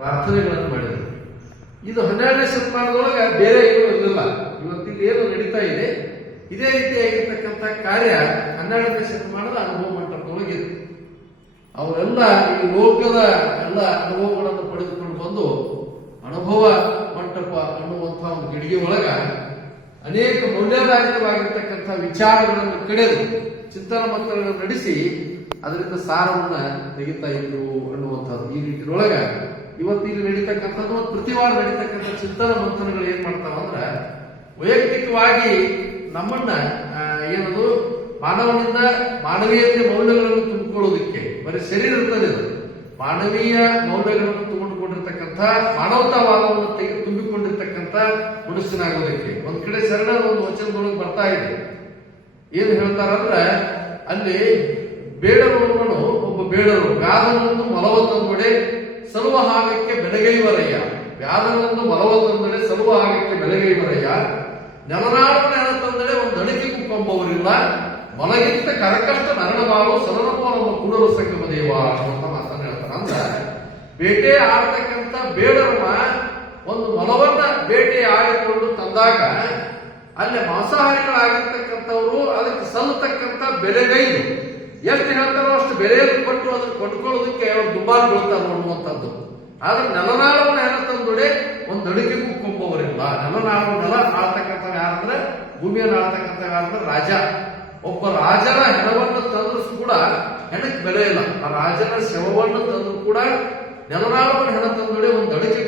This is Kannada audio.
ಪ್ರಾರ್ಥನೆಗಳನ್ನು ಮಾಡಿದರು. ಇದು ಹನ್ನೆರಡನೇ ಶತಮಾನದೊಳಗೆ ಬೇರೆ ಏನೂ ಇರಲಿಲ್ಲ ಇವತ್ತಿಲ್ಲಿ ಏನು ನಡೀತಾ ಇದೆ. ಇದೇ ರೀತಿಯಾಗಿರ್ತಕ್ಕಂಥ ಕಾರ್ಯ ಹನ್ನೆರಡನೇ ಶತಮಾನದ ಅನುಭವ ಮಂಟಪದೊಳಗಿದೆ. ಅವರೆಲ್ಲ ಈ ಲೋಕದ ಎಲ್ಲ ಅನುಭವಗಳನ್ನು ಪಡೆದುಕೊಂಡು ಬಂದು ಅನುಭವ ಮಂಟಪ ಅನ್ನುವಂಥ ಒಂದು ಗಿಡಿಗೆ ಒಳಗ ಅನೇಕ ಮೌಲ್ಯದಾಯಕವಾಗಿರ್ತಕ್ಕಂಥ ವಿಚಾರಗಳನ್ನು ಕಡೆದು ಚಿಂತನ ಮಂತ್ರಗಳನ್ನು ನಡೆಸಿ ಅದರಿಂದ ಸಾರವನ್ನು ತೆಗಿತಾ ಇದ್ರು ಅನ್ನುವಂಥದ್ದು ಈ ರೀತಿಯೊಳಗ ಇವತ್ತು ಇಲ್ಲಿ ನಡೀತಕ್ಕಂಥದ್ದು ಮತ್ತು ಪ್ರತಿ ವಾರ ನಡೀತಕ್ಕಂಥ ಚಿಂತನ ಮಂಥನಗಳು ಏನ್ ಮಾಡ್ತಾವಂದ್ರ ವೈಯಕ್ತಿಕವಾಗಿ ನಮ್ಮನ್ನ ಏನದು, ಮಾನವನಿಂದ ಮಾನವೀಯತೆ ಮೌಲ್ಯಗಳನ್ನು ತುಂಬಿಕೊಳ್ಳೋದಕ್ಕೆ, ಬರೀ ಶರೀರ ಇರ್ತದೆ ಅದು. ಮಾನವೀಯ ಮೌಲ್ಯಗಳನ್ನು ತುಂಬಿಕೊಂಡಿರ್ತಕ್ಕಂಥ, ಮಾನವತಾವಾದವನ್ನು ತೆಗೆ, ತುಂಬಿಕೊಂಡಿರ್ತಕ್ಕಂಥ ಮನುಷ್ಯನಾಗೋದಕ್ಕೆ. ಒಂದ್ ಕಡೆ ಶರಣ, ಒಂದು ವಚನದೊಳಗೆ ಬರ್ತಾ ಇದೆ. ಏನು ಹೇಳ್ತಾರಂದ್ರೆ ಅಲ್ಲಿ ಬೇಡರುವವನು ಒಬ್ಬ ಬೇಡರು ಗಾದನೊಂದು ಮಲವ ತಂದೊಡೆ ಸಲುವ ಹಾಗಕ್ಕೆ ಬೆಳಗೈವರಯ್ಯ ವ್ಯಾಧನೊಂದು ಬಲವ ತಂದರೆ ಸಲುವ ಹಾಗಕ್ಕೆ ಬೆಳಗೈವರಯ್ಯ ನೆಲನಾಡುವ ನೆಲ ತಂದರೆ ಒಂದು ದಣಿಕೆ ಕುಕ್ಕೊಂಬವರಿಲ್ಲ ಮಲಗಿಂತ ಕರಕಷ್ಟ ನರಣಬಾರು ಸರಳಪ್ಪ ನಮ್ಮ ಕೂಡಲು ಸಂಗಮ ದೇವ ಅನ್ನುವಂಥ ಮಾತನ್ನ ಹೇಳ್ತಾರೆ ಅಂದ್ರೆ ಬೇಟೆ ಆಡ್ತಕ್ಕಂಥ ಬೇಡರ್ಮ ಒಂದು ಮಲವನ್ನ ಬೇಟೆ ಆಡಿಕೊಂಡು ತಂದಾಗ ಅಲ್ಲಿ ಮಾಂಸಾಹಾರಿಗಳಾಗಿರ್ತಕ್ಕಂಥವ್ರು ಅದಕ್ಕೆ ಸಲ್ಲತಕ್ಕಂಥ ಬೆಲೆಗೈದು. ಎಷ್ಟು ಹೇಳ್ತಾರೋ ಅಷ್ಟು ಬೆಲೆ ಕೊಟ್ಟು ಅದನ್ನು ಕೊಂಡ್ಕೊಳ್ಳೋದಕ್ಕೆ ಅವ್ರು ದುಬಾರಿ ಬೀಳ್ತಾರೆ ಅನ್ನುವಂಥದ್ದು ಆದ್ರೆ ನೆಲನಾಳವನ್ನು ಹೆಣ ತಂದುಡೆ ಒಂದು ಅಡುಗೆಗೂ ಕುಕ್ಕೊಂಬವರಿಲ್ಲ ನೆಲನಾಳು ನೆಲ ಆಳ್ತಕ್ಕಂಥ ಯಾರಂದ್ರೆ ಭೂಮಿಯನ್ನು ಆಳ್ತಕ್ಕಂಥ ಯಾರಂದ್ರೆ ರಾಜ. ಒಬ್ಬ ರಾಜನ ಹೆಣವನ್ನು ತಂದ್ರು ಕೂಡ ಹೆಣಕ್ಕೆ ಬೆಲೆ ಇಲ್ಲ. ಆ ರಾಜನ ಶವವನ್ನು ತಂದ್ರು ಕೂಡ ನೆಲನಾಳವನ್ನು ಹೆಣ ತಂದೊಡೆ ಒಂದು ದಡಿಗೆ